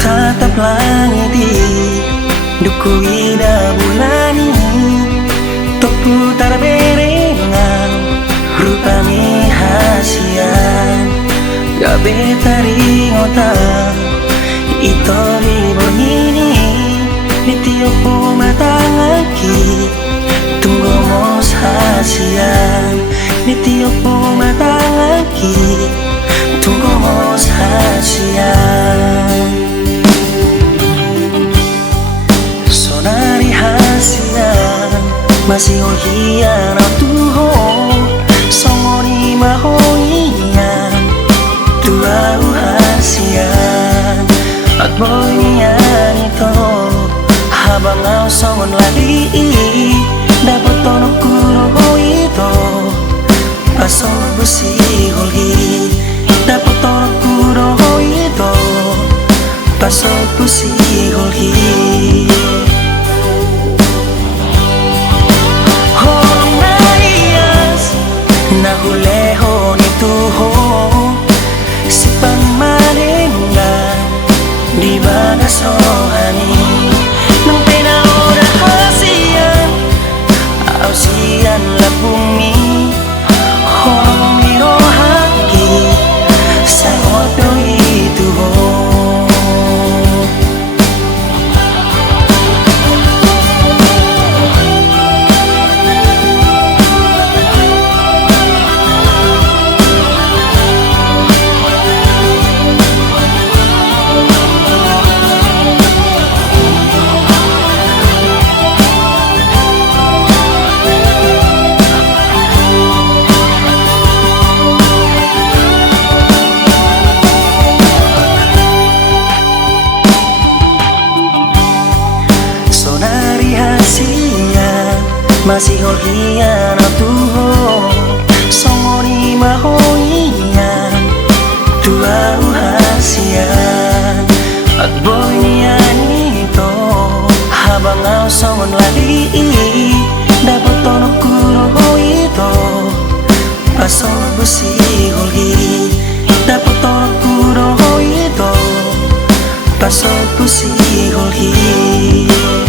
tatap langit di duku ida bulani tok putar berengan rupami hasian gabe taringota ito ibonini nitiopo matangaki tunggu mos hasian nitiopo matangaki tunggu mos hasian sonari hasian masih ohian tuho songoni mahoian tuau hasian at boy niyan ito habang au songon lagi dapat tonok kuro ito pasok busi holgi dapat tonok kuro ito pasok busi holgi nahuleho nituho si pangmalinga di bagasohani nang pinaura hasian ausian la bumi holong mirohaki sa otro ituho masih hohian tuho songoni mahoian tuau hasian at boy niyan ito habang au songon lagi dapat tonok kuro ito pasok busi holgi dapat tonok kuro ito pasok busi holgi